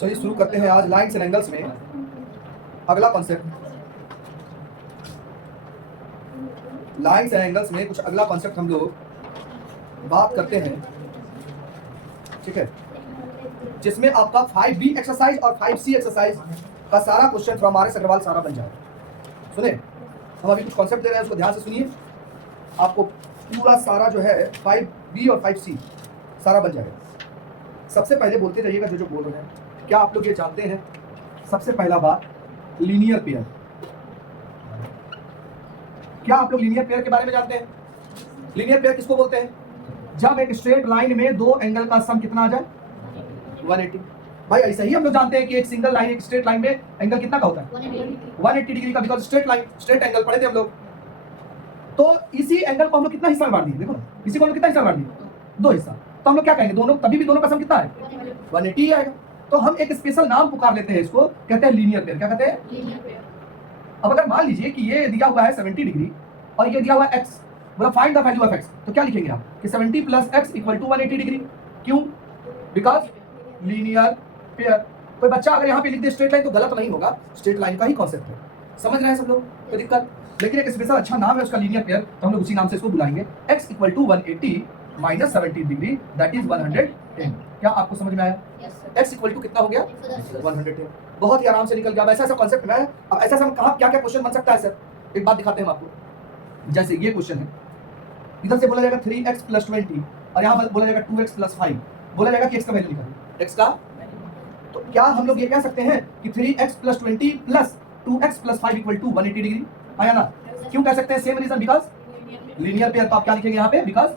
चलिए शुरू करते हैं आज लाइन्स एंड एंगल्स में अगला कॉन्सेप्ट। लाइन्स एंड एंगल्स में कुछ अगला कॉन्सेप्ट हम लोग बात करते हैं, ठीक है, जिसमें आपका 5B एक्सरसाइज और 5C एक्सरसाइज का सारा question from R S Agarwal सारा बन जाए। सुने, हम अभी कुछ कॉन्सेप्ट दे रहे हैं, उसको ध्यान से सुनिए, आपको पूरा सारा जो है 5B और 5C सारा बन जाएगा। सबसे पहले बोलते रहिएगा जो बोल रहे हैं। क्या आप लोग ये जानते हैं? सबसे पहला बात, लीनियर पेयर। क्या आप लोग लीनियर पेयर के बारे में जानते हैं? लीनियर पेयर किसको बोलते हैं? जब एक स्ट्रेट लाइन में दो एंगल का सम कितना आ जाए? 180। भाई ऐसा ही हम लोग जानते हैं कि एक सिंगल लाइन, एक स्ट्रेट लाइन में एंगल कितना का होता है? 180 डिग्री का, because straight line, straight angle पढ़े थे हम लोग। तो इसी एंगल को हम लोग कितना हिस्सा में बांट दिए? देखो ना, इसी को हम लोग कितना हिस्सा बांट दिए? दो हिस्सा। तो हम लोग क्या कहेंगे? दोनों, तभी भी दोनों का सम कितना है? 180 ही आएगा। तो हम एक स्पेशल नाम पुकार लेते हैं, इसको कहते हैं लीनियर पेयर। क्या कहते हैं? Linear pair. अब अगर मान लीजिए कि ये दिया हुआ है 70 डिग्री और ये दिया हुआ है x, बोला find the value of x, तो क्या लिखेंगे आप कि 70 plus x equal to 180 degree. क्यों? Because linear pair. कोई बच्चा अगर यहाँ पे लिख दे स्ट्रेट लाइन तो गलत नहीं होगा, स्ट्रेट लाइन का ही कॉन्सेप्ट है। समझ रहे हैं सब लोग? कोई दिक्कत? लेकिन एक स्पेशल अच्छा नाम है उसका, लीनियर पेयर, तो हम लोग उसी नाम से इसको बुलाएंगे। x equal to 180 minus 70 degree, that is 110। क्या आपको समझ में आया? x इक्वल टू कितना हो गया? 110। बहुत ही आराम से निकल गया। अब ऐसा कॉन्सेप्ट में, अब ऐसा हम कहाँ क्या क्या क्वेश्चन बन सकता है सर? एक बात दिखाते हैं हम आपको। जैसे ये क्वेश्चन है, इधर से बोला जाएगा 3x प्लस 20 और यहाँ बोला जाएगा 2x प्लस 5। बोला जाएगा कि x का वैल्यू निकालिए, x का। तो क्या हम लोग ये कह सकते हैं कि 3x plus 20 plus 2x plus 5 equal to 180 degree? आया ना? क्यों कह सकते हैं? Same reason, because linear pair. तो आप क्या लिखेंगे यहाँ पे? Because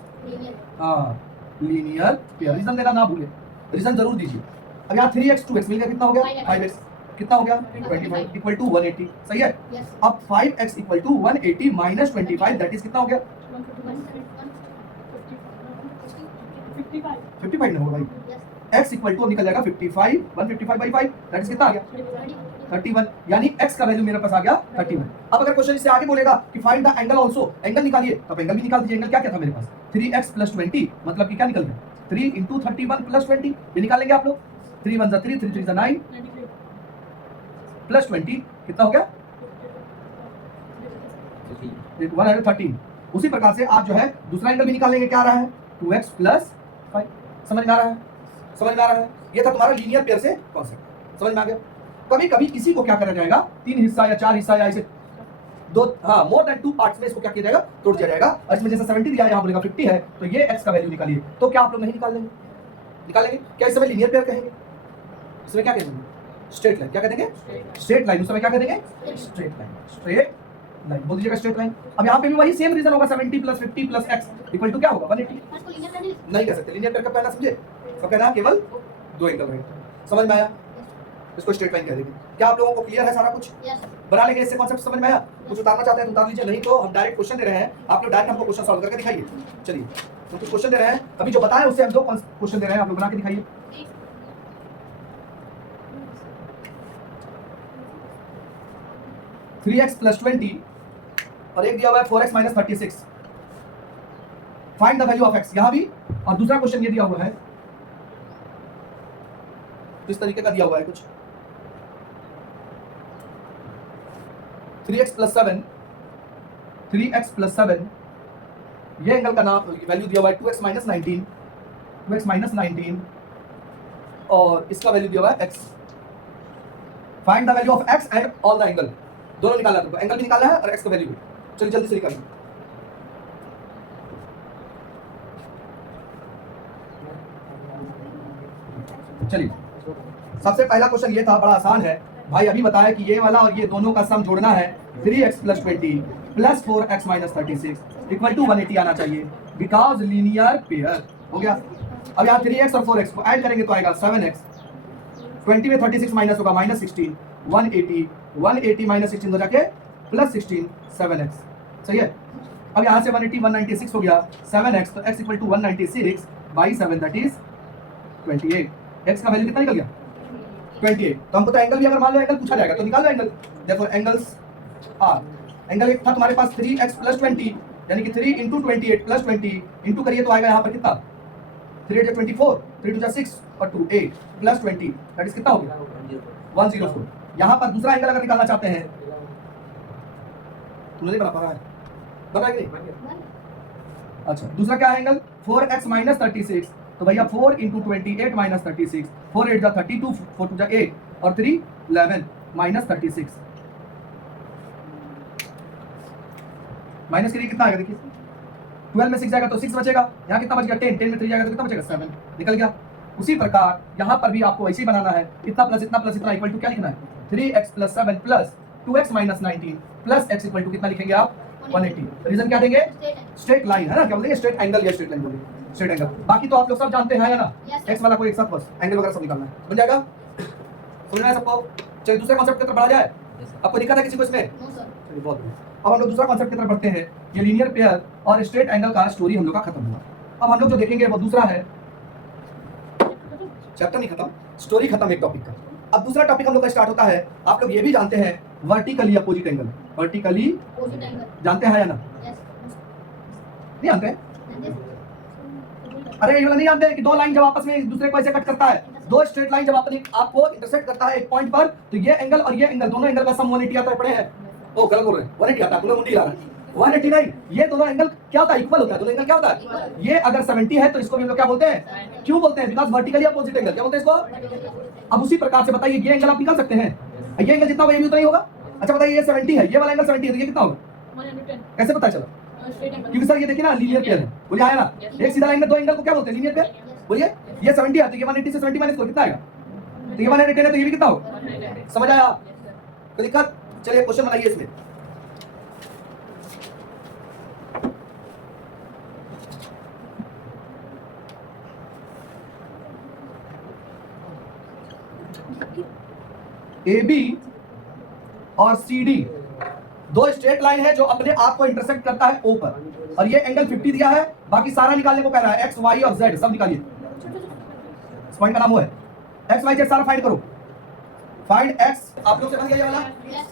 linear pair. रीजन देना ना भूले, रीजन जरूर दीजिए। अब यहाँ 3x 2x मिल गया, कितना हो गया? 5x। कितना हो गया? 25 इक्वल टू 180। सही है। अब 5x equal to 180 minus 25, that is कितना हो गया? 55 ना होगा भाई। x इक्वल टू निकल जाएगा 55, 155 बाई 5, दैट इज कितना आ गया? 31। यानी x का वैल्यू मेरे पास आ गया 31। अब अगर क्वेश्चन इससे आगे बोलेगा कि find the angle also, angle निकालिए, तब एंगल भी निकाल दीजिए। एंगल क्या क्या था मेरे पास? 3x प्लस 20, मतलब कि क्या निकल गया? 3 इंटू 31 प्लस 20। ये निकालेंगे आप लोग। 3 1 3, 3 3 9 प्लस 20 कितना हो गया? 113। उसी प्रकार से आप जो है दूसरा एंगल भी निकालेंगे। क्या आ रहा है? 2x plus 5। समझ में आ रहा है? समझ में आ रहा है? ये था तुम्हारा लीनियर पेयर से कॉन्सेप्ट। समझ में आ गया? कभी कभी किसी को क्या करा जाएगा, 3 हिस्सा या 4 हिस्सा या ऐसे दो, हाँ, मोर देन 2 पार्ट्स में इसको क्या किया जाएगा? तोड़ दिया जाएगा। और इसमें जैसे 70 दिया, यहाँ बोलेगा 50 है, तो ये x का वैल्यू निकालिए। तो क्या आप लोग नहीं निकाल लेंगे? निकालेंगे। क्या इस समय लीनियर पेयर कहेंगे? इसमें क्या कहेंगे? Straight line. क्या कहेंगे? Straight line. उस समय क्या कहेंगे? Straight line. स्ट्रेट लाइन बोल दीजिएगा, स्ट्रेट लाइन। अब यहाँ पे भी वही सेम रीजन होगा, 70 plus 50 plus x equal to क्या होगा? 180। नहीं कह सकते लीनियर पेयर। कब कहना? समझे? कब कहना? केवल दो एंगल रहेंगे। समझ में आया? इसको स्ट्रेट लाइन कह देंगे। क्या आप लोगों को क्लियर है सारा कुछ? बना लेंगे इससे कॉन्सेप्ट? समझ में आया? कुछ उतारना चाहते हैं तो उतार लीजिए, नहीं तो हम डायरेक्ट क्वेश्चन दे रहे हैं, आप लोग डायरेक्ट हमको क्वेश्चन सॉल्व करके दिखाइए। चलिए, तो कुछ क्वेश्चन दे रहे हैं, अभी जो बताएं उससे हम दो क्वेश्चन दे रहे हैं, आप लोग बना के दिखाइए। थ्री एक्स प्लस 20 और एक दिया हुआ है 4x minus 36। Find the value of x। यहां भी, और दूसरा क्वेश्चन ये दिया हुआ है, इस तरीके का दिया हुआ है कुछ। 3x प्लस 7, 3x प्लस 7, ये एंगल का नाम वैल्यू दिया हुआ है 2x माइनस 19, 2x माइनस 19, और इसका वैल्यू दिया हुआ है x। Find the value of x and all the angle. दोनों निकालना है, एंगल भी निकालना है और x का वैल्यू भी। चलिए जल्दी से निकालिए। चलिए, सबसे पहला क्वेश्चन ये था, बड़ा आसान है भाई। अभी बताया कि ये वाला और ये दोनों का सम जोड़ना है। 3x plus 20 plus 4x minus 36 equal to 180 आना चाहिए, बिकॉज लीनियर पेयर। हो गया। अब यहाँ 3x और 4x को ऐड करेंगे तो आएगा 7x। 20 में 36 माइनस होगा माइनस 16, 180, 180 माइनस 16 हो जाके प्लस 16, 7x। सही है। अब यहाँ से 180 196 हो गया, 7x, तो x equal to 196 by 7, that is 28। x का वैल्यू कितना निकल गया? 28। तो हमको तो एंगल भी, अगर मान लो एंगल पूछा जाएगा तो निकाल लो एंगल। देखो एंगल्स आर, एंगल एक था तुम्हारे पास 3x प्लस 20, यानी कि 3 इंटू 28 प्लस 20 इंटू करिए तो आएगा यहाँ पर कितना? 3 8 24, 3 2 6 और 2 8 प्लस 20 दैट इज कितना हो गया 104। यहाँ पर दूसरा एंगल अगर निकालना चाहते हैं, तुमने नहीं बना पा रहा है, बना कि नहीं? अच्छा दूसरा क्या है एंगल 4x माइनस 36, तो भैया 4 इंटू 28 माइनस 36, 4 8 जा 32, 4 2 जा 8 और 3 11 माइनस 36 माइनस करिए कितना आएगा देखिए 12 में 6 जाएगा तो 6 बचेगा, यहाँ कितना बच गया 10, 10 में 3 जाएगा तो कितना बचेगा 7 निकल गया। उसी प्रकार यहाँ पर भी आपको ऐसे ही बनाना है, इतना प्लस इतना प्लस इतना इक्वल टू क्या लिखना है 3x plus 7 plus 2x minus 19 plus x equal to कितना लिखेंगे आप 180। रीजन क्या देंगे स्ट्रेट लाइन है ना, क्या बोलेंगे स्ट्रेट एंगल या स्ट्रेट लाइन बोलेंगे स्ट्रेट एंगल। बाकी तो आप लोग सब जानते हैं या ना, x वाला कोई एक साथ बस एंगल वगैरह सब निकालना है, बन जाएगा समझ में सबको। चलिए दूसरे कॉन्सेप्ट की तरफ बढ़ा जाए, आपको दिक्कत है किसी को इसमें? चलिए बहुत बढ़िया। अब हम लोग दूसरा कॉन्सेप्ट की तरफ बढ़ते हैं, ये लीनियर पेयर और स्ट्रेट एंगल का स्टोरी हम लोग का खत्म हुआ। अब हम लोग जो देखेंगे वो दूसरा है, चैप्टर नहीं खत्म स्टोरी खत्म एक टॉपिक का। अब दूसरा टॉपिक हम लोग का स्टार्ट होता है, आप लोग ये भी जानते हैं वर्टिकली अपोजिट एंगल, वर्टिकली जानते हैं या ना? नहीं जानते? अरे ये वाला नहीं जानते कि दो लाइन जब आपस में एक दूसरे को ऐसे कट करता है, दो स्ट्रेट लाइन जब आपको इंटरसेक्ट करता है एक पॉइंट पर, तो ये एंगल और ये एंगल दोनों एंगल का सम 180 आता है, पड़े हैं ओ गलत बोल रहे हैं 180 आता है, तुमने मुंडी ला रहा है 180 नहीं, ये दोनों एंगल क्या होता है इक्वल होता है, दोनों एंगल क्या होता है, ये अगर 70 है तो इसको भी हम लोग क्या बोलते हैं, क्यों बोलते हैं, बिकॉज वर्टिकली अपोजिट एंगल, क्या बोलते हैं इसको। अब उसी प्रकार से बताइए ये एंगल आप निकाल सकते हैं, ये एंगल जितना होगा ये भी उतना ही होगा। अच्छा बताइए ये 70 है, ये वाला एंगल 70 है, तो ये कितना होगा 110, कैसे पता चला? क्योंकि सर ये देखिए ना लीनियर पेयर है, बोलिए आया ना, एक सीधा लाइन में दो एंगल को क्या बोलते हैं लीनियर पेयर, बोलिए ये 70 है तो ये 180 से 70 माइनस करो कितना आएगा, तो ये 110 है तो ये भी कितना होगा, समझ आया? कोई दिक्कत? चलिए क्वेश्चन बनाइए इसमें। AB और CD दो स्ट्रेट लाइन है जो अपने आप को इंटरसेक्ट करता है O पर, और ये एंगल 50 दिया है, बाकी सारा निकालने को कह रहा है x y और z सब निकालिए, इस पॉइंट का नाम वो है x y z सारा फाइंड करो, फाइंड x आप लोग से बन गया ये वाला,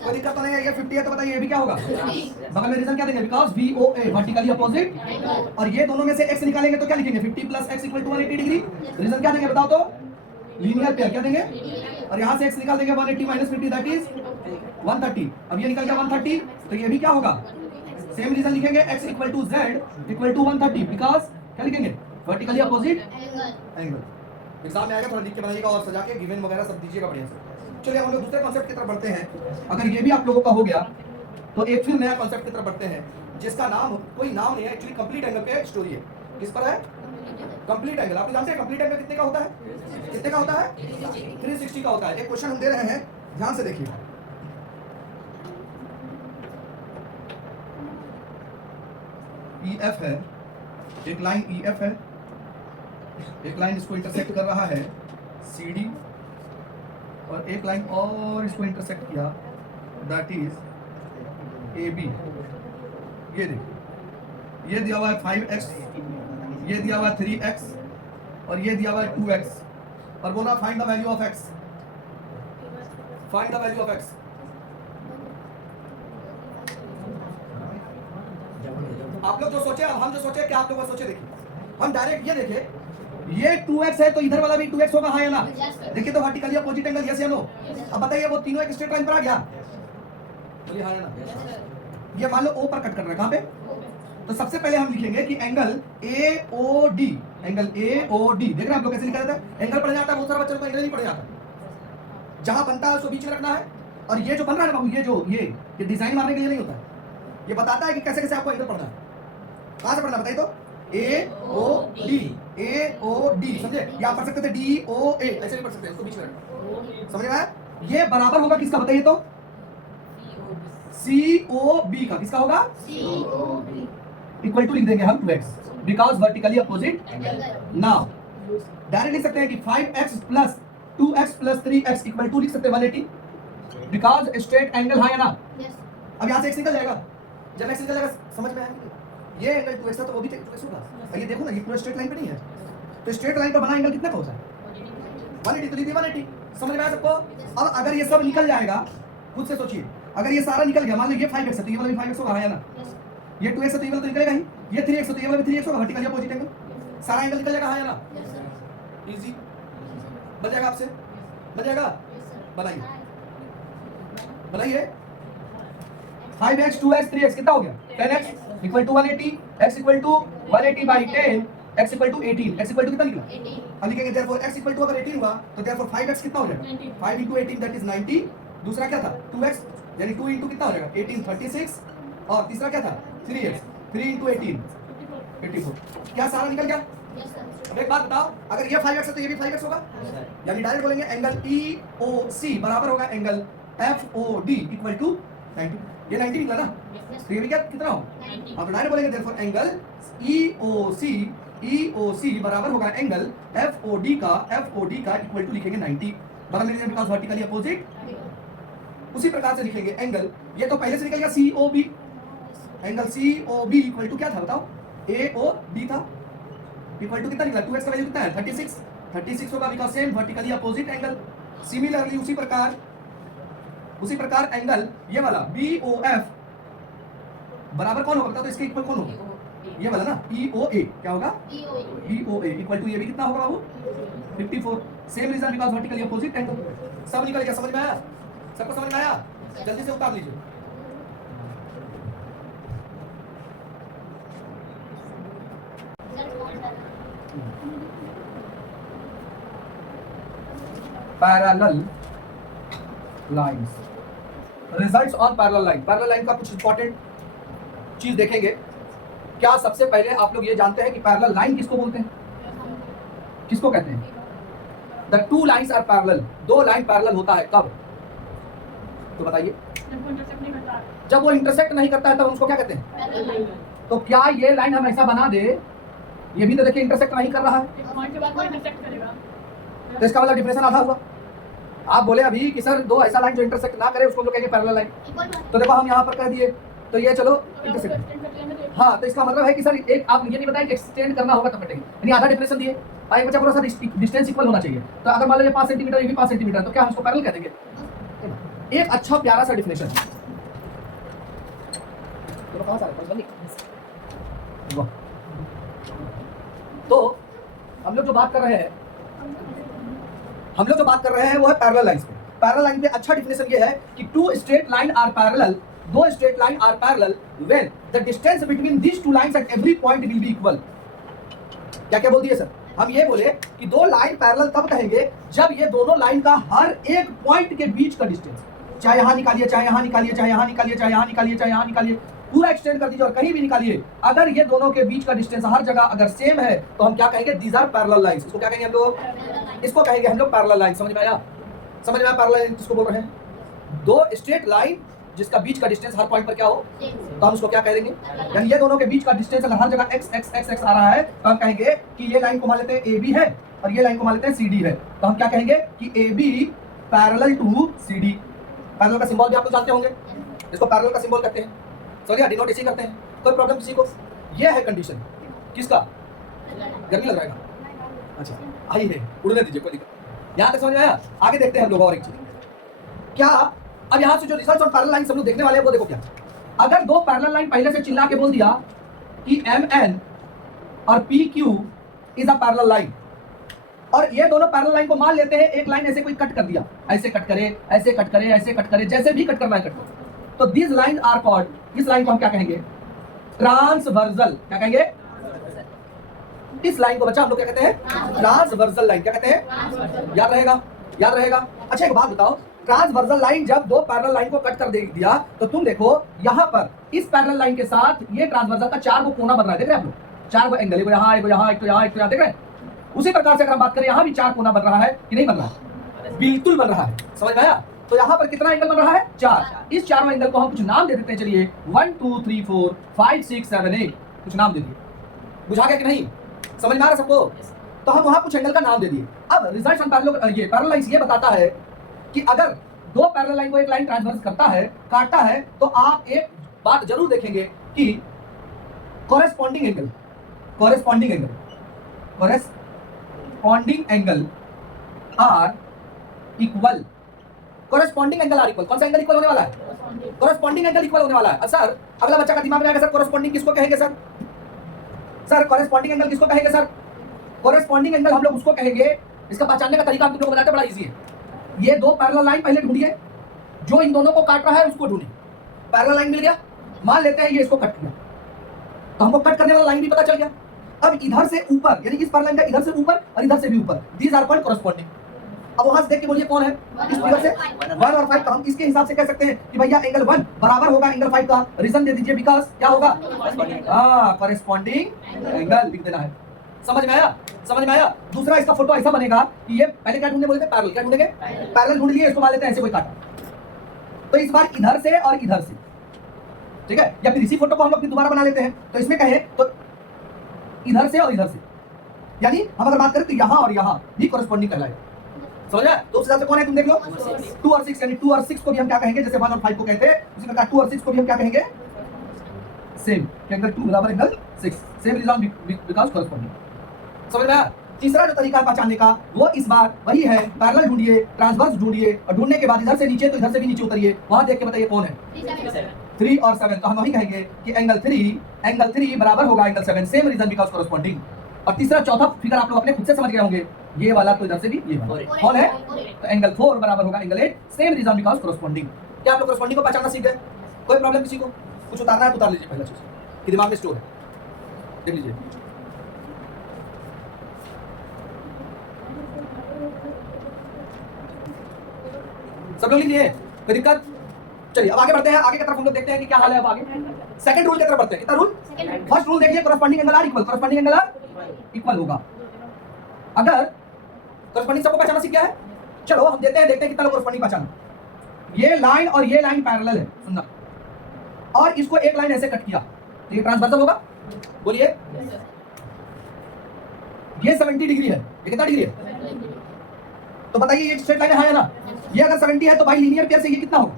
कोई दिक्कत तो नहीं है, ये 50 है तो बताइए ये भी क्या होगा, बगल में रीजन क्या देंगे बिकॉज VOA वर्टिकली अपोजिट, और ये दोनों में से x निकालेंगे तो क्या लिखेंगे 50 plus x equal to 180 degree, reason क्या देंगे बताओ तो, लीनियर पेयर क्या देंगे, और यहाँ से x निकाल देंगे 180 माइनस 50 दैट इज 130, अब ये निकल गया 130 तो ये भी क्या होगा सेम रीजन लिखेंगे x equal to z equal to 130 because क्या लिखेंगे वर्टिकली अपोजिट एंगल। एग्जाम में आएगा थोड़ा लिख के बनाइएगा और सजा के गिवन वगैरह सब दीजिएगा बढ़िया से। चलिए हम लोग दूसरे कॉन्सेप्ट की तरफ बढ़ते हैं, अगर ये भी आप लोगों का हो गया तो एक फिर नया कॉन्सेप्ट की तरफ बढ़ते हैं जिसका नाम कोई नाम नहीं है, एक्चुअली कंप्लीट एंगल पे स्टोरी है। किस पर है? Complete angle. आप जानते हैं कंप्लीट एंगल कितने का होता है, कितने का होता है 360 का होता है। एक क्वेश्चन हम दे रहे हैं, ध्यान से देखिए, EF है, एक लाइन EF है, एक लाइन इसको इंटरसेक्ट कर रहा है CD, और एक लाइन और इसको इंटरसेक्ट किया दैट इज AB। ये देखिए ये दिया हुआ है 5x, ये दिया हुआ है 3x, और ये दिया हुआ है 2x, और बोला find the value of x, find the value of x। आप लोग जो सोचे, अब हम जो सोचे क्या आप लोग वो सोचे, देखिए हम डायरेक्ट ये देखे ये 2x है तो इधर वाला भी 2x होगा, हाँ या ना? देखिए तो वर्टिकली अपोजिट एंगल यस या नो? अब बताइए वो तीनों एक स्ट्रेट लाइन पर आ गया, बोलिए हाँ या ना? ये मान लो O पर कट कर रहा है, कहाँ पे? तो सबसे पहले हम लिखेंगे कि एंगल AOD, एंगल AOD देख रहे हैं आप लोग कैसे लिखा जाता है, एंगल पढ़ जाता है बहुत सारा बच्चों को एंगल नहीं पढ़ जाता, जहां बनता है उसको बीच में रखना है, और ये जो बन रहा है ना बाबू, ये जो ये डिजाइन मारने के लिए नहीं होता है, ये बताता है कि कैसे कैसे आपको एंगल पढ़ना है, कहां से पढ़ना बताइए तो, AOD समझे, या पढ़ सकते थे DOA, ऐसे नहीं पढ़ सकते, इसको बीच में रखना, समझ में आया? ये बराबर होगा किसका बताइए तो, COB का, किसका होगा COB, इक्वल टू लिख देंगे हम 2x because vertically opposite. Now direct लिख सकते हैं कि 5x plus 2x plus 3x equal to लिख सकते हैं 180 बिकॉज स्ट्रेट एंगल है ना। अब यहाँ से x निकल जाएगा, जब x निकल जाएगा समझ में आएगा ये एंगल 2x था तो वो भी 2x होगा। ये देखो ना ये पूरा स्ट्रेट लाइन पे नहीं है, तो स्ट्रेट लाइन पर बना एंगल कितना का होता है 180, तो लिख दिया 180, समझ में आया सबको? अब अगर ये सब निकल जाएगा, खुद से सोचिए, अगर ये सारा निकल गया, मान लो ये 5x है तो ये वाला भी 5x होगा, है ना? ये 2x है तो ये वाला तो निकलेगा ही, ये 3x है तो ये वाला भी 3x होगा, वर्टिकली अपोजिट एंगल। सारा एंगल निकल जाएगा, हाँ या ना? इजी बन जाएगा, आपसे बन जाएगा। बनाइए बनाइए। 5x 2x 3x कितना हो गया? 10x equal to 180, x equal to 180 by 10, x equal to 18, x equal to कितना निकला? 18। हम लिखेंगे therefore x इक्वल टू अगर 18 हुआ तो therefore 5x कितना हो जाएगा? 5 into 18 that is 90। दूसरा क्या था? 2x यानी 2 into कितना हो जाएगा? 18 36। और तीसरा क्या था? 3x 3 into 18 54। क्या सारा निकल गया? अब एक बात बताओ, अगर ये 5x है तो ये भी 5x होगा, यानी डायरेक्ट बोलेंगे एंगल EOC बराबर होगा एंगल FOD इक्वल टू 90। ये 90 निकला ना, तो ये भी क्या कितना हो? अब तो डायरेक्ट बोलेंगे therefore एंगल EOC बराबर होगा एंगल FOD का इक्वल टू लिखेंगे 90। बराबर लिखेंगे बिकॉज़ वर्टिकली अपोजिट। उसी प्रकार से लिखेंगे एंगल, ये तो पहले से निकल गया COB, angle COB equal to क्या था बताओ? AOD था, इक्वल टू कितना निकला? 2x का वैल्यू कितना है? 36 होगा because same vertically opposite angle. Similarly उसी प्रकार एंगल ये वाला BOF बराबर कौन होगा बताओ? तो इसके इक्वल कौन होगा? ये वाला ना EOA। क्या होगा? EOA इक्वल टू ये भी कितना होगा बाबू? 54। Same reason because vertically opposite angle. सब निकल गया, समझ में आया? सबको समझ में आया? जल्दी से उतार लीजिए। Parallel lines, results on parallel line. Parallel line का कुछ इंपॉर्टेंट चीज देखेंगे। क्या सबसे पहले आप लोग ये जानते हैं कि पैरेलल लाइन किसको बोलते हैं? किसको कहते हैं? The two lines are parallel. दो लाइन पैरेलल होता है कब? तो बताइए। जब वो इंटरसेक्ट नहीं करता है तब उसको क्या कहते हैं? तो क्या ये लाइन हम ऐसा बना दे, ये भी तो देखिए इंटरसेक्ट नहीं कर रहा है, तो इसका मतलब डिफरेंस आधा हुआ। आप बोले अभी कि सर दो ऐसा लाइन जो इंटरसेक्ट ना करे उसको हम लोग कहेंगे पैरेलल लाइन। तो देखो हम यहाँ पर कह दिए तो ये चलो इंटरसेक्ट। हाँ, तो इसका मतलब है कि सर एक आप ये नहीं बताएं कि एक्सटेंड करना होगा तब कटेंगे, यानी आधा डिफरेंस दिए। एक बच्चा पूरा सर डिस्टेंस इक्वल होना चाहिए, तो अगर मान लीजिए 5 सेंटीमीटर, ये भी 5 सेंटीमीटर, तो क्या हम उसको पैरेलल कह देंगे? एक अच्छा प्यारा सा डिफिनेशन। तो हम लोग जो बात कर रहे हैं वो है पैरेलल लाइंस पे। पैरेलल लाइन पे अच्छा डिफिनेशन ये है कि two straight line are parallel, दो straight line are parallel when the distance between these two lines at every point will be equal. क्या क्या बोल दिए सर? हम ये बोले कि दो लाइन पैरेलल तब कहेंगे जब ये दोनों लाइन का हर एक पॉइंट के बीच का डिस्टेंस, चाहे यहां निकालिए, चाहे यहां निकालिए, चाहे यहां निकालिए, चाहे यहां निकालिए, चाहे यहां निकालिए, पूरा एक्सटेंड कर दीजिए और कहीं भी निकालिए, अगर ये दोनों के बीच का डिस्टेंस हर जगह अगर सेम है तो हम क्या कहेंगे? These are parallel lines. इसको क्या कहेंगे हम लोग? इसको कहेंगे हम लोग पैरेलल लाइन। समझ में आया? समझ में आया? पैरेलल लाइन किसको बोल रहे हैं? दो स्ट्रेट लाइन जिसका बीच का डिस्टेंस हर पॉइंट पर क्या हो, तो हम उसको क्या कह देंगे? यानी ये दोनों के बीच का डिस्टेंस अगर हर जगह x x x x आ रहा है तो हम कहेंगे कि ये लाइन को मान लेते हैं AB है और ये लाइन को मान लेते हैं CD है, तो हम क्या कहेंगे कि AB parallel to CD। Parallel का सिंबल भी आप लोग जानते होंगे, इसको पैरेलल का सिंबल कहते हैं। सॉरी, डिनोट इसी करते हैं। कोई प्रॉब्लम किसी को? ये है कंडीशन किसका? गर्मी लग रहा है? अच्छा आई है, उड़ने दीजिए, कोई दिक्कत। यहाँ तक समझ में आया? आगे देखते हैं हम लोग और एक चीज। क्या अब यहाँ से जो रिजल्ट और पैरेलल लाइन हम लोग देखने वाले हैं वो देखो। क्या अगर दो पैरेलल लाइन पहले से चिल्ला के बोल दिया कि MN और PQ is a parallel line, और ये दोनों पैरेलल लाइन को मान लेते हैं एक लाइन ऐसे कोई कट कर दिया, ऐसे कट करे, ऐसे कट करे, ऐसे कट करे, जैसे भी कट करना है कट करे, तो दिस लाइन आर कॉल्ड, इस लाइन को हम क्या कहेंगे? ट्रांसवर्सल। क्या कहेंगे? इस लाइन को बच्चा हम लोग क्या कहते हैं? Transversal line. क्या कहते हैं? याद रहेगा, याद रहेगा। अच्छा एक बात बताओ, ट्रांसवर्सल लाइन जब दो पैरेलल लाइन को कट कर दे दिया तो तुम देखो यहाँ पर इस पैरेलल लाइन के साथ ये ट्रांसवर्सल का 4 को कोना बन रहा है, देख रहे हैं आप लोग? 4 को एंगल, एक यहाँ, एक यहाँ, एक तो यहाँ, एक तो यहाँ, देख रहे हैं? उसी प्रकार से अगर हम बात करें यहाँ भी 4 कोना बन रहा है कि नहीं बन रहा है? बिल्कुल बन रहा है। समझ में आया? तो यहाँ पर कितना एंगल बन रहा है? 4। इस चारों एंगल को हम कुछ नाम दे देते हैं। चलिए 1 2 3 4 5 6 7 8 कुछ नाम दे दिए। बुझा गया कि नहीं? समझ में आ रहा सबको? तो हम वहां कुछ एंगल का नाम दे दिए। अब रिजल्ट ऑन पैरेलल, ये पैरेलल लाइन ये बताता है कि अगर दो पैरेलल लाइन को एक लाइन ट्रांसवर्स करता है, काटता है, तो आप एक बात जरूर देखेंगे कि corresponding angle are equal. Corresponding angle are equal. कौन सा एंगल इक्वल होने वाला है? कॉरेस्पॉन्डिंग एंगल इक्वल होने वाला है। सर अगला बच्चा का दिमाग में आएगा सर कॉरेस्पॉन्डिंग किसको कहेंगे सर? सर कॉरेस्पॉन्डिंग एंगल किसको कहेंगे सर? कोरेस्पॉन्डिंग एंगल हम लोग उसको कहेंगे, इसका पहचानने का तरीका हम तुम लोग को बताते बड़ा इजी है। ये दो पैरेलल लाइन पहले ढूंढिए, जो इन दोनों को काट रहा है उसको ढूंढिए। पैरेलल लाइन मिल गया, मान लेते हैं ये इसको कट किया, तो हमको कट करने वाला लाइन भी पता चल गया। अब इधर से ऊपर, यानी इस पैरेलल लाइन का इधर से ऊपर और इधर से भी ऊपर, दीज आर कॉल्ड कोरेस्पॉन्डिंग। अब वहां से देख के बोलिए कौन है इस फिगर से 1 और 5 का। हम इसके हिसाब से कह सकते हैं कि भैया एंगल 1 बराबर होगा एंगल 5 का। रीजन दे दीजिए, बिकॉज क्या होगा, कोरेस्पॉन्डिंग एंगल लिख देना है। समझ में आया, समझ में आया। दूसरा इसका फोटो ऐसा बनेगा कि ये पहले क्या ढूंढने बोले थे, पैरेलल। क्या ढूंढेंगे, पैरेलल ढूंढ लिए, इसको मान लेते हैं ऐसे कोई काटा, तो इस बार इधर से और इधर से, ठीक है। या फिर इसी फोटो को हम लोग फिर दोबारा बना लेते हैं, तो इसमें कहें तो इधर से और इधर से, यानी हम अगर बात करें तो यहां और यहां भी कोरेस्पॉन्डिंग कहलाएगा। समझा? तो उस हिसाब से कौन है तुम देख लो, 2 और 6, यानी 2 और 6 को भी हम क्या कहेंगे, जैसे 1 और 5 को कहते हैं उसी प्रकार 2 और 6 को भी हम क्या कहेंगे, सेम। एंगल 2 बराबर angle 6, same reason because corresponding. समझ में आया? तीसरा जो तरीका है पहचानने का वो इस बार वही है, पैरेलल ढूंढिए, ट्रांसवर्स ढूंढिए, और ढूंढने के बाद इधर से नीचे तो इधर से भी नीचे उतरिए, वहां देख के बताइए कौन है, 3 और 7। तो हम वही कहेंगे कि एंगल 3 बराबर होगा angle 7, same reason because corresponding. और तीसरा चौथा फिगर आप लोग अपने खुद से समझ गए होंगे, ये वाला तो इधर से भी ये वाला हॉल है, तो एंगल 4 बराबर होगा angle 8, same reason because corresponding. क्या आप लोग कोरेस्पॉन्डिंग को पहचानना सीख गए? कोई प्रॉब्लम किसी को? कुछ उतारना है तो उतार लीजिए, पहला चीज कि दिमाग में स्टोर है, देख लीजिए। सब लोग लिखिए, कोई दिक्कत? चलिए अब आगे बढ़ते हैं, आगे की तरफ हम लोग देखते हैं कि क्या हाल है। अब आगे सेकंड रूल की तरफ बढ़ते हैं। कितना रूल? फर्स्ट रूल देखिए, corresponding angle are equal, corresponding angle are equal होगा अगर कोरेस्पॉन्डिंग सबको पहचाना सीख गया है। चलो हम देखते हैं कितना लोग कोरेस्पॉन्डिंग पहचाना। ये लाइन और ये लाइन पैरेलल है, सुनना, और इसको एक लाइन ऐसे कट किया तो ये ट्रांसवर्सल होगा। बोलिए, ये 70 डिग्री है, ये कितना डिग्री है? तो बताइए ये स्ट्रेट लाइन है ना, ये अगर 70 है तो भाई लीनियर पेयर से ये कितना होगा,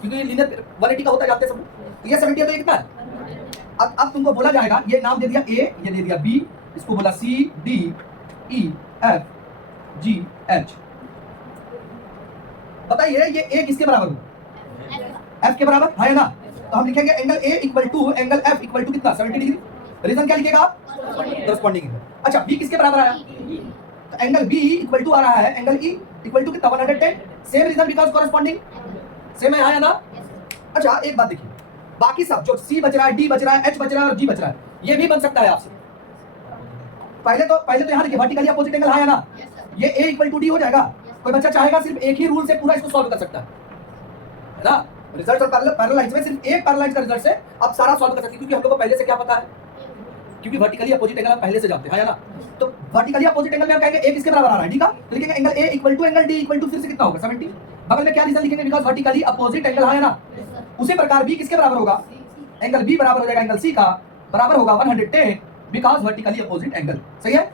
क्योंकि लीनियर 180 का होता जाते सब, तो ये 70 है तो ये कितना है? अब तुमको बोला जाएगा, ये नाम दे दिया A, ये दे दिया B, इसको बोला C D E F G H। बताइए ये A किसके बराबर होगा? F के बराबर है ना। तो हम लिखेंगे angle A equal to angle F equal to कितना, 70 डिग्री। रीजन क्या लिखेगा आप? कोरेस्पॉन्डिंग। अच्छा B किसके बराबर आया? तो एंगल B इक्वल टू आ रहा है एंगल E इक्वल टू कितना, 110, same reason because corresponding, same है ना। अच्छा एक बात देखिए, बाकी सब जो C बच रहा है, D बच रहा है, H बच रहा है और G बच रहा है, ये भी बन सकता है आपसे। पहले तो यहाँ देखिए वर्टिकली अपोजिट एंगल है ना, ये A इक्वल टू D हो जाएगा। कोई बच्चा चाहेगा सिर्फ एक ही रूल से पूरा इसको सॉल्व कर सकता है ना। रिजल्ट और पैरेलल लाइंस में सिर्फ एक पैरेलल लाइन का रिजल्ट से आप सारा सॉल्व कर सकते हैं, क्योंकि हम लोग को पहले से क्या पता है, क्योंकि वर्टिकली अपोजिट एंगल हम पहले से जानते हैं, है ना। तो वर्टिकली अपोजिट एंगल में हम कहेंगे A किसके बराबर आ रहा है, D का, तो लिखेंगे angle A equal to angle D equal to फिर से कितना होगा, 70। बगल में क्या रीजन लिखेंगे, बिकॉज़ वर्टिकली अपोजिट एंगल है ना। उसी प्रकार B किसके बराबर होगा, एंगल B बराबर हो जाएगा एंगल C का, बराबर होगा 110 बिकॉज़ वर्टिकली अपोजिट एंगल। सही है।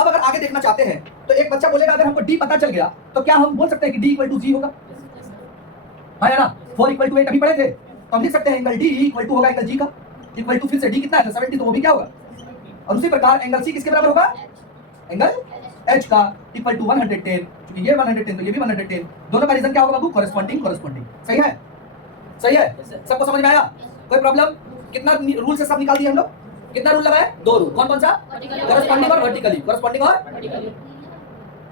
अब अगर आगे देखना चाहते हैं तो एक बच्चा बोलेगा अगर हमको D पता चल गया तो क्या हम बोल सकते हैं कि D इक्वल टू G होगा, है ना। 4 इक्वल टू 8 अभी पढ़े थे, तो हम लिख सकते हैं एंगल D इक्वल टू होगा एंगल G का, इक्वल टू फिर से D कितना है 70, तो वो भी क्या होगा। और उसी प्रकार एंगल C किसके बराबर होगा, एंगल H का, इक्वल टू 110, क्योंकि ये 110 तो ये भी 110, दोनों का रीजन क्या होगा बाबू, कोरेस्पॉन्डिंग। सही है, सही है, सबको समझ में आया? कोई प्रॉब्लम? कितना रूल से सब निकाल दिए हम लोग, कितना रूल लगाए, 2 रूल। कौन कौन सा? कोरेस्पॉन्डिंग और वर्टिकली, कोरेस्पॉन्डिंग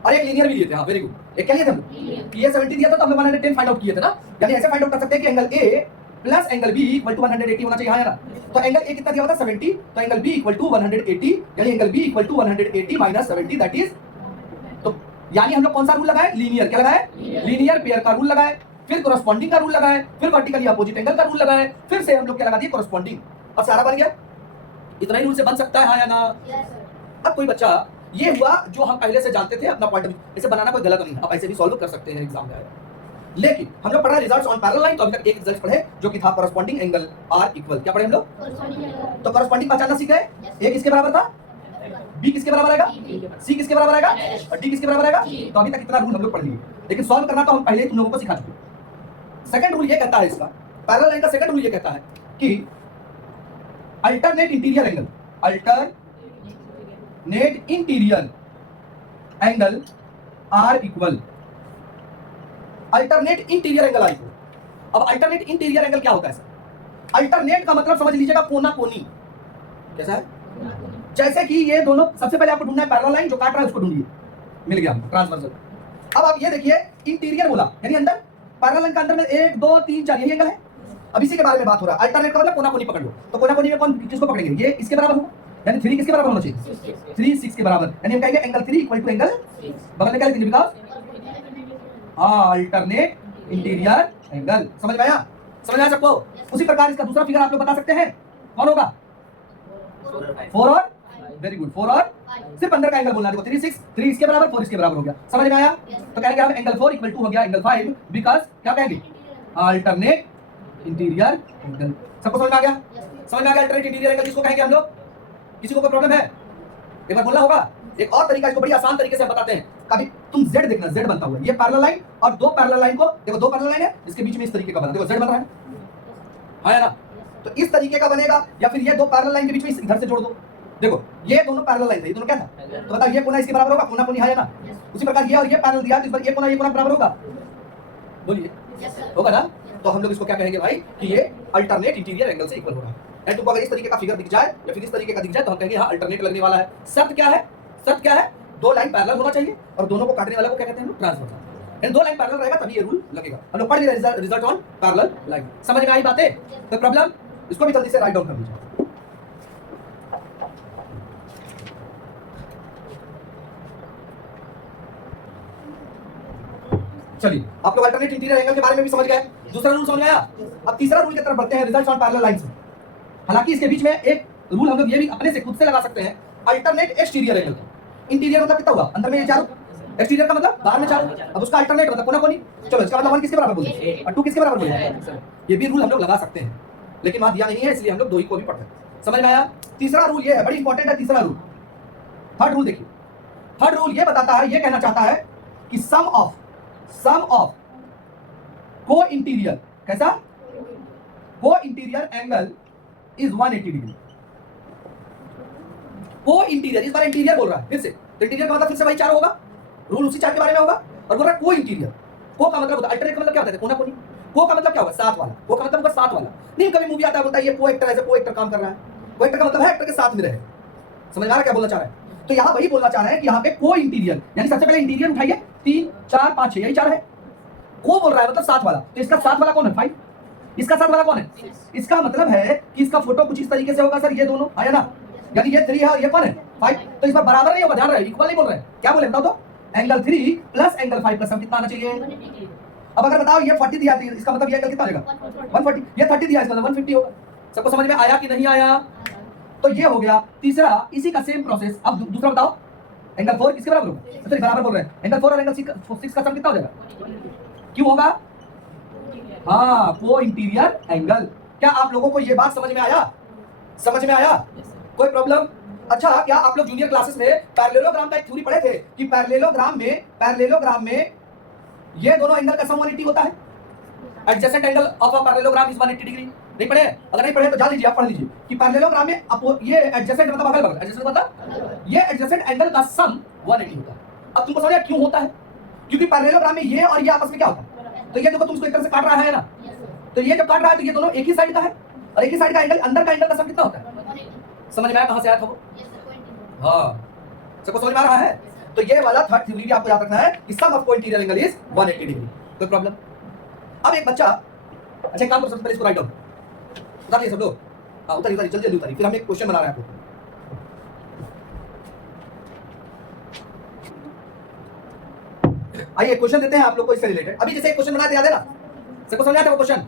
और एक लीनियर भी दिए थे। हाँ वेरी गुड। एक क्या लिए थे हम, ये 70 दिया था तो हम 110 फाइंड आउट किए थे ना, यानी ऐसे फाइंड आउट कर सकते हैं कि angle A plus angle B equal to 180 होना चाहिए, है ना। तो एंगल A कितना दिया हुआ था 70, तो एंगल B इक्वल टू 180, यानी angle B equal to 180 minus 70, that is, तो यानी हम लोग कौन सा रूल लगाए, लीनियर। क्या लगाए, लीनियर पेयर का रूल लगाए, फिर कोरेस्पॉन्डिंग का रूल लगाए, फिर वर्टिकली अपोजिट एंगल का रूल लगाए, फिर से हम लोग क्या लगा दिए, कोरेस्पॉन्डिंग, और सारा बन गया। इतना ही रूल से बन सकता है या ना। अब कोई बच्चा, ये हुआ जो हम पहले से जानते थे अपना पॉइंट ऑफ व्यू, इसे बनाना कोई गलत नहीं है, आप ऐसे भी सॉल्व कर सकते हैं एग्जाम में। लेकिन हम लोग पढ़ रहे रिजल्ट्स ऑन पैरेलल लाइन, तो अभी तक एक रिजल्ट पढ़े जो कि था कोरेस्पॉन्डिंग एंगल आर इक्वल, क्या पढ़े हम लोग, तो कोरेस्पॉन्डिंग पहचानना सीख गए। A किसके बराबर था, B किसके बराबर आएगा, C किसके बराबर आएगा और D किसके बराबर आएगा। तो अभी तक इतना रूल हम लोग पढ़ लिए, लेकिन सॉल्व करना तो हम पहले ही तुम लोगों को सिखा चुके। सेकंड रूल ये कहता है, इसका पैरेलल लाइन का सेकंड रूल ये कहता है कि alternate interior angle, alternate interior angle are equal alternate interior angle I को। अब अल्टरनेट इंटीरियर एंगल क्या होता है सर? अल्टरनेट का मतलब समझ लीजिएगा कोना कोनी। कैसा है? जैसे कि ये दोनों, सबसे पहले आपको ढूंढना है पैरेलल लाइन जो काट रहा है, उसको ढूंढिए, मिल गया ट्रांसवर्सल। अब आप ये देखिए इंटीरियर बोला, यानी अंदर पैरेलल लाइन का अंदर में 1 2 3 4 यही एंगल है। अब इसी के बारे में बात हो रहा है। अल्टरनेट का मतलब कोना कोनी पकड़ लो, तो कोना कोनी में कौन किसको पकड़ेंगे? ये इसके बराबर होगा, यानी 3 किसके बराबर होना चाहिए? 3 6 के बराबर, यानी हम कहेंगे एंगल 3 इक्वल टू एंगल बगल में क्या लिखेंगे? Because alternate interior angle. समझ में आया? समझ आया सबको? उसी प्रकार इसका दूसरा फिगर आप लोग बता सकते हैं, कौन होगा? 4 और वेरी गुड, 4 और सिर्फ अंदर का एंगल बोलना है। देखो 3 6, 3 इसके बराबर 4 इसके बराबर हो गया। समझ में आया? तो कहेंगे हम एंगल 4 इक्वल टू हो गया एंगल 5, बिकॉज़ क्या कहेंगे? Alternate interior angle. सबको समझ में आ गया? समझ में आ गया अल्टरनेट इंटीरियर एंगल किसको कहेंगे हम लोग? किसी को कोई प्रॉब्लम है? एक बार बोलना होगा। एक और तरीका, इसको बड़ी आसान तरीके से हम बताते हैं। कभी तुम Z देखना, Z बनता हुआ, ये पैरेलल लाइन और दो पैरेलल लाइन को देखो, दो पैरेलल लाइन है जिसके बीच में इस तरीके का बना, देखो Z बन रहा है, हाँ या ना? तो इस तरीके का बनेगा, या फिर ये दो पैरेलल लाइन के बीच में इधर से जोड़ दो। देखो ये दोनों पैरेलल लाइन है, ये दोनों क्या था? तो बताओ ये कोना इसके बराबर होगा, कोना कोनी है ना? उसी प्रकार ये और ये पैरेलल दिया, तो इस बार ये कोना बराबर होगा, बोलिए होगा ना? तो हम लोग इसको क्या कहेंगे भाई कि ये अल्टरनेट इंटीरियर एंगल से इक्वल हो रहा है। एंड तुमको अगर इस तरीके का फिगर दिख जाए या फिर इस तरीके का दिख जाए तो हम कहेंगे हाँ अल्टरनेट लगने वाला है। शर्त क्या है? शर्त क्या है? दो लाइन पैरेलल होना चाहिए और दोनों को काटने वाला को क्या कहते हैं? ट्रांसवर्सल। एंड दो लाइन पैरेलल रहेगा तभी ये रूल लगेगा। हम लोग पढ़ लिए रिजल्ट ऑन पैरेलल लाइन। समझ में आई बातें? कोई प्रॉब्लम? इसको भी जल्दी से राइट डाउन कर दीजिए। चलिए आप लोग अल्टरनेट इंटीरियर एंगल के बारे में भी समझ गए, दूसरा रूल समझ में आया। अब तीसरा रूल की तरफ बढ़ते हैं, रिजल्ट्स ऑन पैरेलल लाइंस में। हालांकि इसके बीच में एक रूल हम लोग ये भी अपने से खुद से लगा सकते हैं, अल्टरनेट एक्सटीरियर एंगल। इंटीरियर मतलब कितना हुआ? अंदर में ये चारों, एक्सटीरियर का मतलब बाहर में चारों। अब उसका अल्टरनेट मतलब कोना कोनी। चलो इसका मतलब 1 किसके बराबर बोले और 2 किसके बराबर बोले? ये भी रूल हम लोग लगा सकते हैं, लेकिन वहां दिया नहीं है, इसलिए हम लोग दो ही को भी पढ़ते हैं। समझ में आया? तीसरा रूल ये है, बड़ी इंपॉर्टेंट है तीसरा रूल। थर्ड रूल देखिए, थर्ड रूल ये बताता है, ये कहना चाहता है कि सम ऑफ को इंटीरियर, कैसा? को इंटीरियर एंगल इज 180 डिग्री। को इंटीरियर, इस बार इंटीरियर बोल रहा है फिर से, तो इंटीरियर का मतलब फिर से वही चार होगा, रूल उसी चार के बारे में होगा। और बोल रहा है को इंटीरियर, को का मतलब होता है अल्टरनेट का मतलब क्या होता है? कोना कोनी। को का मतलब क्या होगा? साथ वाला। को का मतलब होगा साथ वाला। नहीं कभी मूवी आता है बोलता है ये को एक्टर, ऐसे को एक्टर काम कर रहा है। को एक्टर का मतलब है एक्टर के साथ में रहे। समझ में आ रहा है क्या बोलना चाह रहा है? तो यहाँ वही बोलना चाह रहे हैं कि यहाँ पे को इंटीरियर, यानी सबसे पहले इंटीरियर उठाइए, 3 4 5 6 यही चार है। को बोल रहा है मतलब साथ वाला, तो इसका साथ वाला कौन है? 5। इसका साथ वाला कौन है? इसका मतलब है कि इसका फोटो कुछ इस तरीके से होगा सर, ये दोनों आया ना, यानी ये 3 है और ये कौन है? 5। तो इस बार बराबर नहीं होगा, ध्यान रहे, इक्वल नहीं बोल रहे हैं। क्या बोले बताओ तो? एंगल 3 प्लस एंगल 5 का सम कितना आना चाहिए? अब अगर बताओ ये 40 दिया, इसका मतलब ये एंगल कितना आएगा? 140। ये 30 दिया, इसका मतलब 150 होगा। सबको समझ में आया कि नहीं आया? तो ये हो गया तीसरा, इसी का सेम प्रोसेस। अब दूसरा बताओ, एंगल 4 किसके बराबर होगा? अच्छा बराबर बोल रहे हैं, एंगल 4 और एंगल 6 का सम कितना हो जाएगा? क्यों होगा? हाँ, को इंटीरियर एंगल। क्या आप लोगों को ये बात समझ में आया? समझ में आया? कोई प्रॉब्लम? अच्छा, क्या आप लोग जूनियर क्लासेस में पैरेललोग्राम का एक थ्योरी पढ़े थे कि पैरेललोग्राम में ये दोनों एंगल का सम 180 होता है? Adjacent angle of a parallelogram is 180 degree. नहीं पढ़े? अगर नहीं पढ़े तो जान लीजिए, आप पढ़ लीजिए कि पैरेललोग्राम में ये एडजेसेंट मतलब अगल बगल, एडजेसेंट मतलब ये एडजेसेंट एंगल का सम 180 होता है। अब तुमको समझ आया क्यों होता है? क्योंकि पैरेललोग्राम में ये और ये आपस में क्या होता है? तो ये देखो तुम इसको एक तरह से काट रहा है ना, तो ये जब काट रहा है तो ये दोनों एक ही साइड का है, और एक ही साइड का एंगल, अंदर का एंगल का सम कितना होता है? समझ में आया कहां से आया था वो? हाँ, सबको समझ में आ रहा है? तो ये वाला थर्ड थ्योरी भी आपको याद रखना है कि सम ऑफ को इंटीरियर एंगल इज 180 डिग्री। कोई प्रॉब्लम? अब एक बच्चा, अच्छा काम करो, सबसे पहले इसको राइट डाउन उतारिए सब लोग। हाँ उतारिए जल्दी जल्दी उतारिए, फिर हम एक क्वेश्चन बना रहे हैं आपको। आइए क्वेश्चन देते हैं आप लोग को इससे रिलेटेड। अभी जैसे एक क्वेश्चन बनाया था, याद है ना? सबको समझ आता है वो क्वेश्चन?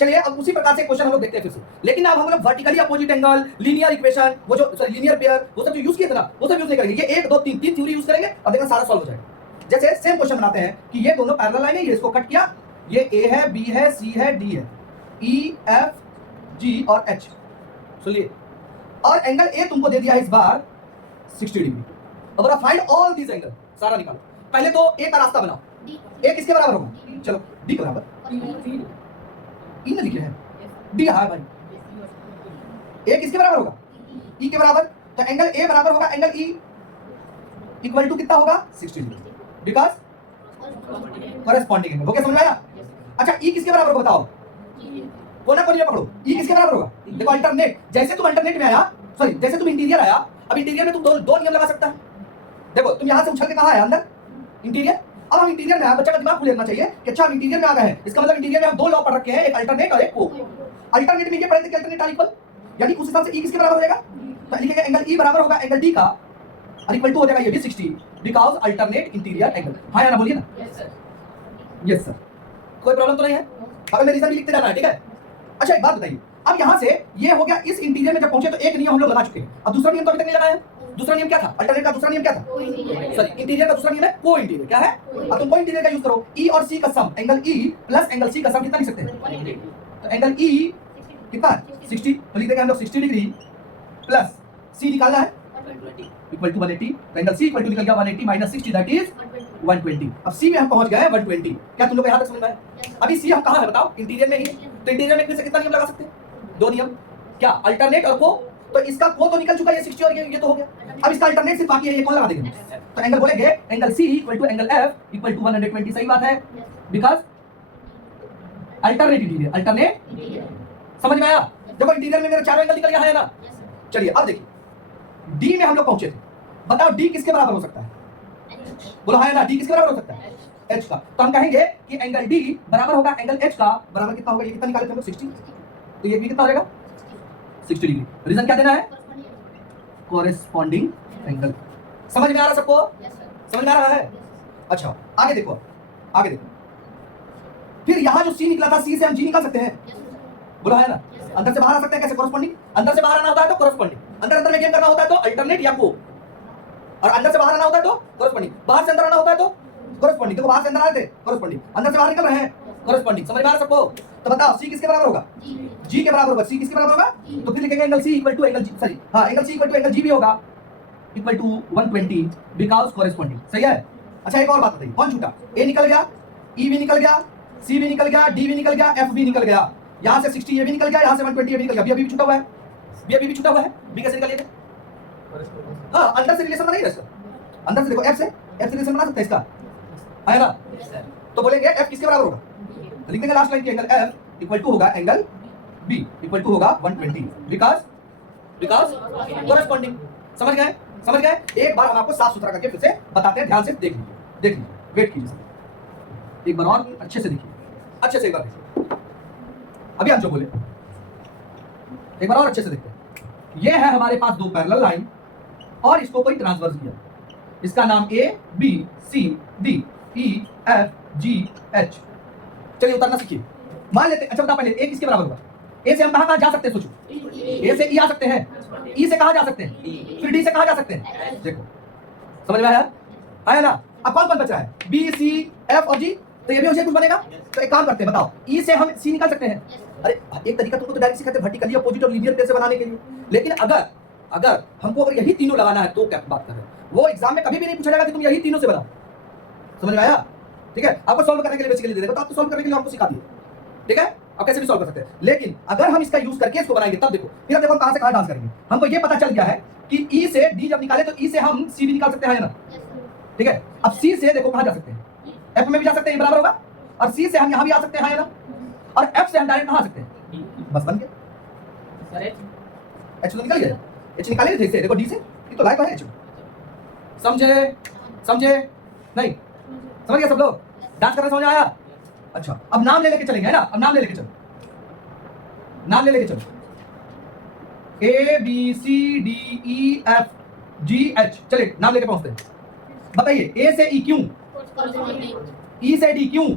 चलिए अब उसी प्रकार से क्वेश्चन हम लोग देखते हैं फिर से, लेकिन अब हम लोग vertically opposite angle, linear equation, वो जो सॉरी लीनियर पेयर, वो सब जो यूज किए थे ना, वो सब यूज नहीं करेंगे। ये 1 2 3 थ्योरी यूज करेंगे और देखना सारा सॉल्व हो जाएगा। जैसे सेम क्वेश्चन बनाते हैं कि ये दोनों पैरेलल लाइन है, ये इसको कट किया, ये ए है, बी है, सी है, डी है, ई एफ जी और एच। सुनिए, और एंगल ए तुमको दे दिया है इस बार 60 डिग्री। अब फाइंड ऑल दीस एंगल, सारा निकालो। पहले तो ए का रास्ता बनाओ। ए किसके बराबर होगा? चलो डी के बराबर, ई में लिखे हैं डी, हाँ भाई। ए किसके बराबर होगा? ई के बराबर। तो एंगल ए बराबर होगा एंगल ई इक्वल टू कितना होगा? 60 degree, because corresponding angle. Okay समझ में आया? अच्छा ई किसके बराबर होगा बताओ? कोना कोनी में पकड़ो, ई किसके बराबर होगा? देखो अल्टरनेट, जैसे तुम अल्टरनेट में आया सॉरी, जैसे तुम इंटीरियर आया, अब इंटीरियर में तुम दो नियम लगा सकता है। देखो तुम यहाँ से उछल के कहाँ आया, अंदर इंटीरियर। अब हम इंटीरियर में आया, बच्चा का दिमाग खुल लेना चाहिए कि अच्छा हम इंटीरियर में आ गए हैं, इसका मतलब इंटीरियर में हम दो लॉ पढ़ रखे हैं, एक अल्टरनेट और एक को। अल्टरनेट में ये पढ़े थे कि अल्टरनेट आर इक्वल, यानी उस हिसाब से ई किसके बराबर हो जाएगा, तो लिखेंगे एंगल ई बराबर होगा एंगल डी का और इक्वल टू हो जाएगा ये भी 60 बिकॉज अल्टरनेट इंटीरियर एंगल। हाँ या ना बोलिए ना। यस सर, कोई प्रॉब्लम तो नहीं है, अगर मैं रीजन भी लिखते जाना है, ठीक है। अच्छा एक बात बताइए, अब यहाँ से ये हो गया, इस इंटीरियर में जब पहुंचे तो एक नियम हम लोग लगा चुके हैं, अब दूसरा नियम तो अभी तक नहीं लगाया है। दूसरा नियम क्या था, अल्टरनेट का दूसरा नियम क्या था, सॉरी इंटीरियर का दूसरा नियम है को इंटीरियर, क्या है, अब तुम को इंटीरियर का यूज करो, ई और सी का sum, angle E plus angle C का सम कितना लिख सकते हैं, तो एंगल ई कितना है 60, तो लिख देंगे हम लोग 60 डिग्री प्लस सी निकालना है इक्वल टू 180, तो एंगल सी इक्वल टू निकल गया 180 माइनस 60 दैट इज 120। अब सी में हम पहुंच गए हैं 120। क्या तुम लोग यहां तक समझ में आया? अभी सी हम कहां है बताओ, इंटीरियर में ही है, तो इंटीरियर में कितने से कितना नियम लगा सकते हैं, दो नियम, क्या अल्टरनेट और को, तो इसका को तो निकल चुका है 60 और ये तो हो गया, अब इसका अल्टरनेट सिर्फ बाकी है, ये कौन लगा देंगे, तो एंगल बोलेंगे angle C equal to angle F equal to 120। सही बात है, बिकॉज अल्टरनेट इंटीरियर, अल्टरनेट, समझ में आया। देखो इंटीरियर में मेरा चारों एंगल निकल गया है ना। चलिए अब देखिए डी में हम लोग पहुंचे थे, बताओ डी किसके बराबर हो सकता है, बोलो हाँ ना, डी किसके बराबर हो सकता है, एच का, तो हम कहेंगे कि एंगल डी बराबर होगा एंगल एच का, बराबर कितना होगा, ये कितना निकाले थे हम लोग 60, तो ये भी कितना हो जाएगा 60 डिग्री। रीजन क्या देना है, कोरेस्पॉन्डिंग एंगल। समझ में आ रहा सबको, समझ में आ रहा है। अच्छा आगे देखो, आगे देखो, फिर यहां जो सी निकला था, सी से हम जी निकाल सकते हैं, बोला है ना, अंदर से बाहर आ सकते हैं कैसे, कोरेस्पॉन्डिंग, अंदर से बाहर आना होता है तो कोरेस्पॉन्डिंग, अंदर अंदर में गेम करना होता है तो अल्टरनेट या को, और अंदर से बाहर आना होता है तो कोरेस्पॉन्डिंग, बाहर से अंदर आना होता है तो कोरेस्पॉन्डिंग। देखो बाहर से अंदर आए थे कोरेस्पॉन्डिंग, अंदर से बाहर निकल रहे हैं कोरेस्पॉन्डिंग। समझ में आ रहा सबको, तो बताओ सी किसके बराबर होगा, जी के बराबर होगा, सी किसके बराबर होगा, तो फिर लिखेंगे angle C equal to angle G, sorry हां angle C equal to angle G भी होगा इक्वल टू 120 बिकॉज़ कोरेस्पॉन्डिंग। सही है। अच्छा एक और बात बताइए, कौन छूटा, ए निकल गया, ई भी निकल गया, सी भी निकल गया, डी भी निकल गया, एफ भी निकल गया, यहां से 60 ये भी निकल गया, यहां से 120 ये भी निकल गया, बी अभी भी छूटा हुआ है, बी अभी भी छूटा हुआ है, बी कैसे निकल गया, हां अंदर से रिलेशन बना ही है इसका, अंदर से देखो एफ से रिलेशन बना सकते हैं इसका, है ना, तो बोलेंगे एफ किसके बराबर होगा, तो लिख देंगे लास्ट लाइन की एंगल एफ इक्वल टू होगा एंगल बी इक्वल टू होगा 120 बिकॉज़ कोरेस्पॉन्डिंग। समझ गए, समझ गए। एक बार हम आपको साफ सुथरा करके फिर से बताते हैं, ध्यान से देख लीजिए, देख लीजिए, वेट कीजिए एक बार और अच्छे से देखिए, अच्छे से एक बार देखिए, अभी हम जो बोले एक बार और अच्छे से देखते हैं। ये है हमारे पास दो पैरेलल लाइन और इसको कोई ट्रांसवर्स दिया, इसका नाम A B C D E F G H. चलिए उतरना सीखिए, मान लेते हैं, अच्छा बता पहले ए किसके बराबर होगा, ए से हम कहां जा सकते हैं, सोचो, ए से ई आ सकते हैं, ई से कहां जा सकते हैं, फिर डी से कहां जा सकते हैं, देखो समझ में आया ना। अब कौन कौन बचा है, बी सी एफ और जी, तो ये भी उसे कुछ बनेगा, तो एक काम करते हैं, बताओ ई से हम सी निकाल सकते हैं, अरे एक तरीका तुमको तो डायरेक्ट सिखाते हैं वर्टिकली अपोजिट और लीनियर कैसे बनाने के लिए, लेकिन अगर हमको अगर यही तीनों लगाना है तो क्या बात कर रहे हैं, वो एग्जाम में कभी भी नहीं पूछा जाएगा कि तुम यही तीनों से बनाओ। समझ में आया, ठीक है, आपको सॉल्व करने के लिए बेसिकली दे देगा, तो आपको सॉल्व करने के लिए आपको सिखा दिए, ठीक है, आप कैसे भी सॉल्व कर सकते हैं। लेकिन अगर हम इसका यूज करके इसको बनाएंगे तब देखो, फिर देखो हम कहां से कहां डांस करेंगे। हमको ये पता चल गया है कि ई से डी जब निकाले तो ई से हम सी भी निकाल सकते हैं ना, ठीक है। अब सी से देखो कहां जा सकते हैं, एफ में भी जा सकते हैं, बराबर होगा, और सी से हम यहां भी आ सकते हैं ना, और एफ से हम डायरेक्ट कहां आ सकते हैं, बस बन गया, एच तो निकल गया, एच निकाले थे, देखो डी से, ये तो लाइक है एच। समझे, समझे नहीं, समझ गया सब लोग, डांस करना समझ आया। अच्छा अब नाम ले लेके चलेंगे, है ना, अब नाम ले लेके चलो, नाम ले लेके चलो, A B C D E F G H, चलिए नाम लेके पहुंचते हैं। बताइए ए से ई क्यों, ई से डी क्यों,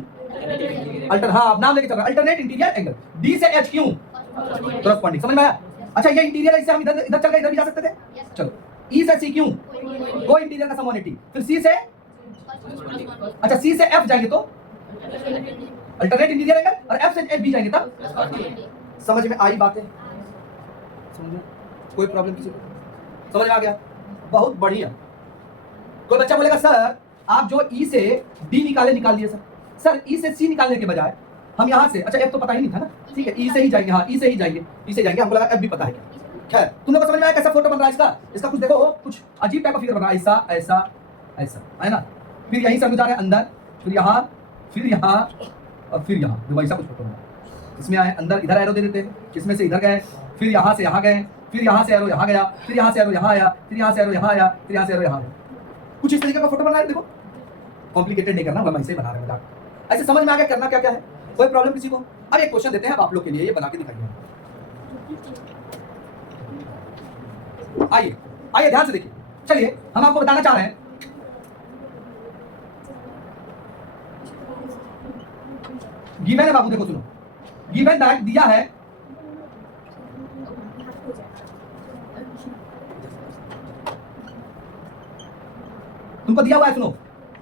अल्टर, हाँ नाम लेके चल रहा है, अल्टरनेट इंटीरियर एंगल, डी से एच क्यों, कोरेस्पॉन्डिंग। समझ में आया। अच्छा ये इंटीरियर है, इससे हम इधर इधर चल गए, इधर भी जा सकते थे, चलो ई से सी क्यों, वो इंटीरियर का सम 180, फिर सी से, अच्छा सी से एफ जाएंगे तो अल्टरनेट इंटीरियर एंगल, और एफ से एच भी जाएंगे तब। समझ में आई बातें, समझ में, कोई प्रॉब्लम किसी को, समझ में आ गया, बहुत बढ़िया। कोई बच्चा बोलेगा सर आप जो ई से डी निकाल दिए सर ई से सी निकालने के बजाय हम यहाँ से, अच्छा एफ तो पता ही नहीं था ना, ठीक है, ई से ही जाएंगे, हाँ ई से ही जाएंगे, ई से जाएंगे, हमको लगा एफ भी पता है क्या। खैर तुम लोग को समझ में आया कैसा फोटो बन रहा है इसका कुछ देखो, कुछ अजीब टाइप का फिगर बन रहा है, ऐसा ऐसा ऐसा, है ना, फिर यहीं से हम जा रहे हैं अंदर, फिर यहाँ और फिर यहाँ, वैसा कुछ फोटो बना। इसमें आए अंदर, इधर एरो दे देते हैं, इसमें से इधर गए, फिर यहाँ से यहाँ गए, फिर यहाँ से एरो यहाँ गया, फिर यहाँ से एरो यहाँ आया, फिर यहाँ से एरो यहाँ आया, फिर यहाँ से एरो यहाँ आया। कुछ इस तरीके का फोटो बना रहे, देखो कॉम्प्लिकेटेड नहीं करना, हम ऐसे ही बना रहे हैं मजाक। ऐसे समझ में आ गया करना क्या क्या है, कोई प्रॉब्लम किसी को? अब एक क्वेश्चन देते हैं अब आप लोग के लिए, ये बना के दिखाइए। आइए आइए ध्यान से देखिए, चलिए हम आपको बताना चाह रहे हैं गिवन है बाबू, देखो सुनो, गिवन दैट दिया है तुमको दिया हुआ है, सुनो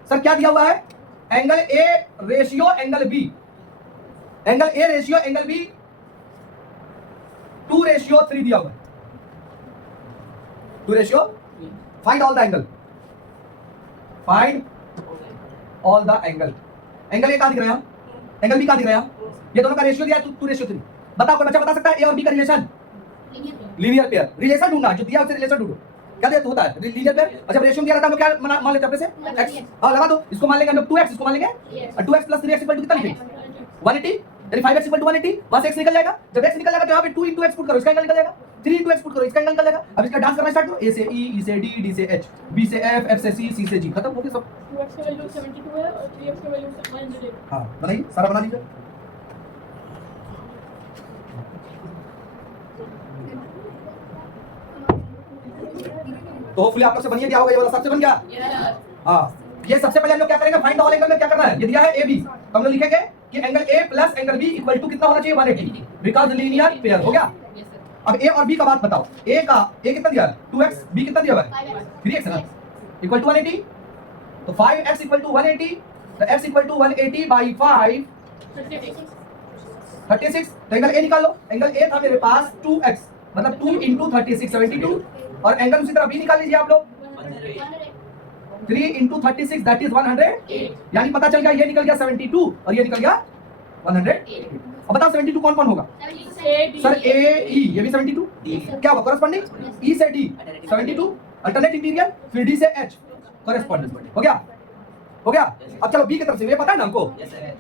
सर क्या दिया हुआ है, angle A ratio angle B, angle A ratio angle B 2:3 दिया हुआ है, 2:, find all the angle, find all the angle. Angle A कहां दिख रहा है, एंगल बी कहां दिख रहा है, ये दोनों का रेशियो दिया है 2:3। बताओ कोई बच्चा बता सकता है ए और बी का रिलेशन? लीनियर पेयर, रिलेशन ढूंढना जो दिया उससे रिलेशन ढूंढो, क्या देता होता है लीनियर पेयर। अच्छा रेशियो दिया रहता है हम क्या मान लेते हैं अपने से x, हां लगा दो, इसको मान लेंगे हम लोग 2x, इसको मान लेंगे 2x + 3x = कितना लिखेंगे 180, यानी 5x = 180, बस x निकल जाएगा। जब x निकल जाएगा तो यहां पे 2 * x पुट करो, इसका एंगल निकल जाएगा, 3 * x पुट करो, इसका एंगल निकल जाएगा। अब इसका डांस करना स्टार्ट करो, a से e, e से d, d से h, b से f, f से c, c से g, खत्म हो गया सब। 2x की वैल्यू 72 है और 3x की वैल्यू 108। हां बनाइए, सारा बना लीजिए। तो होपफुली आप लोग से बनिए क्या होगा, ये वाला सबसे बन गया। हाँ ये सबसे पहले हम लोग क्या करेंगे, फाइंड ऑल एंगल में क्या करना है, ये दिया है ए बी, तो हम लोग लिखेंगे कि angle A plus angle B equal to कितना होना चाहिए 180, बिकॉज लीनियर पेयर हो गया। अब ए और बी का बात बताओ, ए कितना दिया है 2x, बी कितना दिया हुआ है 3x है ना, इक्वल टू 180, तो 5x = 180, तो x = 180 by 5 36, तो एंगल ए निकाल लो, एंगल ए था मेरे पास 2x, मतलब 2 × 36 72, और एंगल उसी तरह बी निकाल लीजिए आप लोग 3 × 36 दैट इज 108, यानी पता चल गया ये निकल गया 72 और ये निकल गया 108। अब बताओ 72 कौन कौन होगा सर, ए ई, ये भी 72 क्या होगा कॉरेस्पॉन्डिंग, ई से डी 72, अल्टरनेट इंटीरियर, फिर डी से एच कॉरेस्पॉन्डिंग, हो गया हो गया। अब चलो बी की तरफ से, ये पता है ना हमको,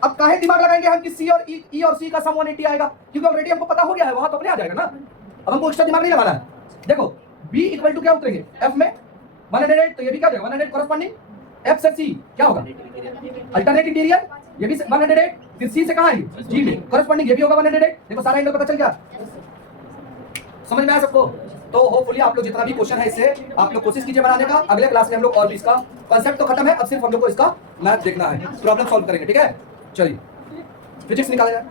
अब काहे दिमाग लगाएंगे हम कि सी और ई और सी का सम 180 आएगा, क्योंकि ऑलरेडी हमको पता हो गया है, वहां तो अपने आ जाएगा ना, अब हमको एक्स्ट्रा दिमाग नहीं लगाना है। देखो b इक्वल टू क्या उतरेंगे f में 108, तो ये भी क्या हो जाएगा 108 कॉरेस्पॉन्डिंग, f से c क्या होगा अल्टरनेट इंटीरियर, ये भी 108, फिर c से कहां है g में कॉरेस्पॉन्डिंग, ये भी होगा 108। देखो सारा एंगल पता चल गया, समझ में आया सबको। तो होपफुली आप लोग जितना भी क्वेश्चन है इससे आप लोग कोशिश कीजिए बनाने का। अगले क्लास में हम लोग और भी इसका कांसेप्ट तो खत्म है, अब सिर्फ हम लोग को इसका मैथ देखना है, प्रॉब्लम सॉल्व करेंगे, ठीक है। चलिए फिजिक्स निकाला जाए।